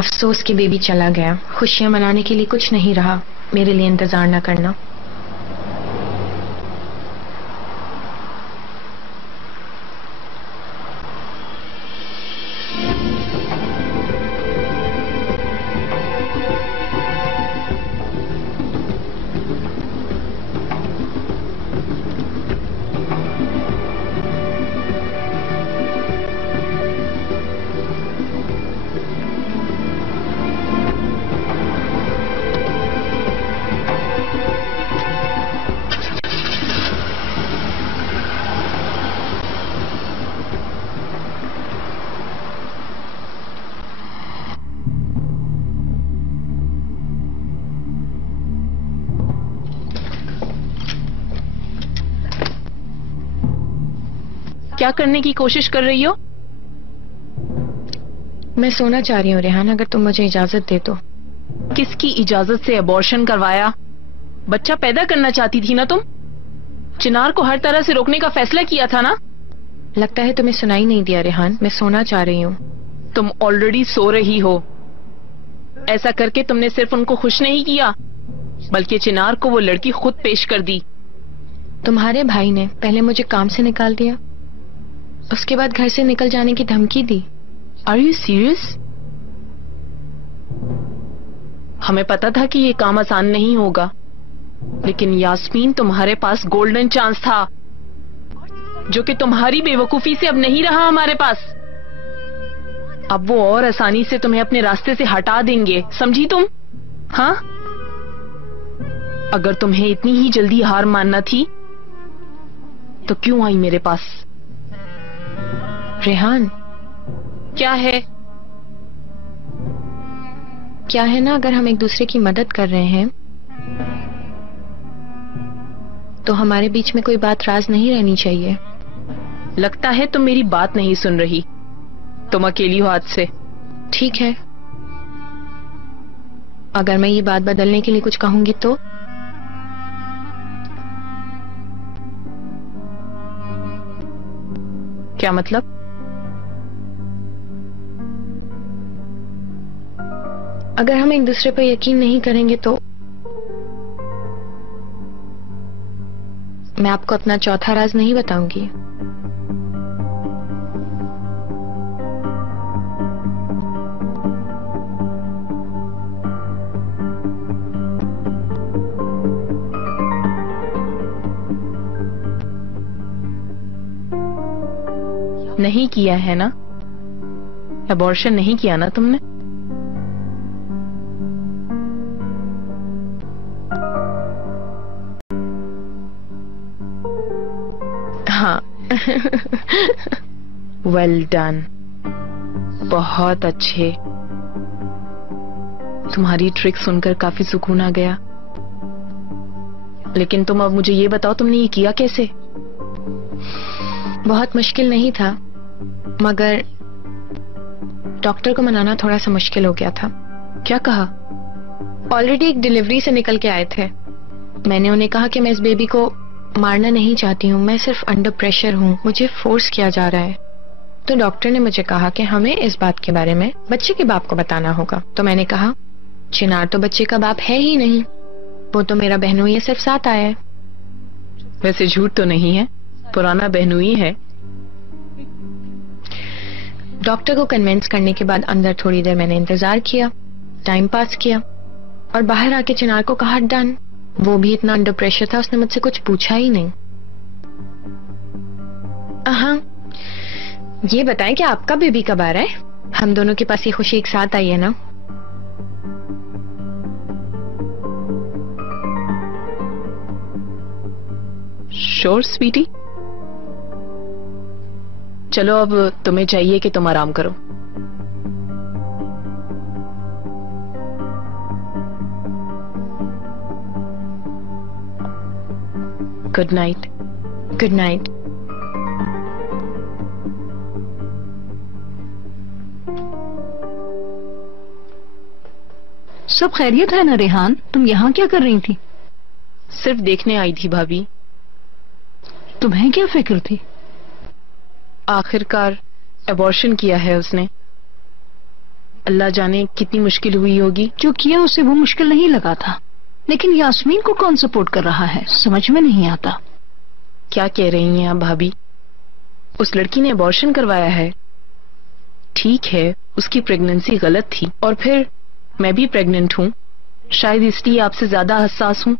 अफसोस कि बेबी चला गया। खुशियां मनाने के लिए कुछ नहीं रहा। मेरे लिए इंतजार न करना। क्या करने की कोशिश कर रही हो? मैं सोना चाह रही हूँ रेहान, अगर तुम मुझे इजाजत दे तो। किसकी इजाजत से अबॉर्शन करवाया? बच्चा पैदा करना चाहती थी ना तुम? चिनार को हर तरह से रोकने का फैसला किया था ना? लगता है तुम्हें सुनाई नहीं दिया रेहान, मैं सोना चाह रही हूँ। तुम ऑलरेडी सो रही हो। ऐसा करके तुमने सिर्फ उनको खुश नहीं किया, बल्कि चिनार को वो लड़की खुद पेश कर दी। तुम्हारे भाई ने पहले मुझे काम से निकाल दिया, उसके बाद घर से निकल जाने की धमकी दी। Are you serious? हमें पता था कि ये काम आसान नहीं होगा, लेकिन यास्मीन तुम्हारे पास गोल्डन चांस था, जो कि तुम्हारी बेवकूफी से अब नहीं रहा हमारे पास। अब वो और आसानी से तुम्हें अपने रास्ते से हटा देंगे, समझी तुम? हाँ, अगर तुम्हें इतनी ही जल्दी हार मानना थी तो क्यों आई मेरे पास? रेहान, क्या है? क्या है ना, अगर हम एक दूसरे की मदद कर रहे हैं तो हमारे बीच में कोई बात राज नहीं रहनी चाहिए। लगता है तुम मेरी बात नहीं सुन रही। तुम अकेली हो आज से। ठीक है, अगर मैं ये बात बदलने के लिए कुछ कहूंगी तो? क्या मतलब? अगर हम एक दूसरे पर यकीन नहीं करेंगे तो मैं आपको अपना चौथा राज नहीं बताऊंगी। नहीं किया है ना? अबॉर्शन नहीं किया ना तुमने? हाँ। वेल डन, बहुत अच्छे। तुम्हारी ट्रिक सुनकर काफी सुकून आ गया। लेकिन तुम अब मुझे ये बताओ, तुमने ये किया कैसे? बहुत मुश्किल नहीं था, मगर डॉक्टर को मनाना थोड़ा सा मुश्किल हो गया था। क्या कहा? ऑलरेडी एक डिलीवरी से निकल के आए थे। मैंने उन्हें कहा कि मैं इस बेबी को मारना नहीं चाहती हूँ, मैं सिर्फ अंडर प्रेशर हूँ, मुझे फोर्स किया जा रहा है। तो डॉक्टर ने मुझे कहा कि हमें इस बात के बारे में बच्चे के बाप को बताना होगा। तो मैंने कहा, चिनार तो बच्चे का बाप है ही नहीं, वो तो मेरा बहनोई है, सिर्फ साथ आया है। वैसे झूठ तो नहीं है, पुराना बहनोई है। डॉक्टर को कन्विंस करने के बाद अंदर थोड़ी देर मैंने इंतजार किया, टाइम पास किया और बाहर आके चिनार को कहा डन। वो भी इतना अंडर प्रेशर था, उसने मुझसे कुछ पूछा ही नहीं। हाँ, ये बताएं कि आपका बेबी कब आ रहा है? हम दोनों के पास ये खुशी एक साथ आई है ना? श्योर स्वीटी। चलो अब तुम्हें चाहिए कि तुम आराम करो। Good night. Good night. सब खैरियत है ना रेहान? तुम यहाँ क्या कर रही थी? सिर्फ देखने आई थी भाभी। तुम्हें क्या फिक्र थी? आखिरकार अबॉर्शन किया है उसने। अल्लाह जाने कितनी मुश्किल हुई होगी। जो किया उसे वो मुश्किल नहीं लगा था, लेकिन यास्मीन को कौन सपोर्ट कर रहा है समझ में नहीं आता। क्या कह रही हैं आप भाभी? उस लड़की ने अबॉर्शन करवाया है। ठीक है, उसकी प्रेगनेंसी गलत थी और फिर मैं भी प्रेग्नेंट हूँ, शायद इसलिए आपसे ज्यादा हसास हूँ।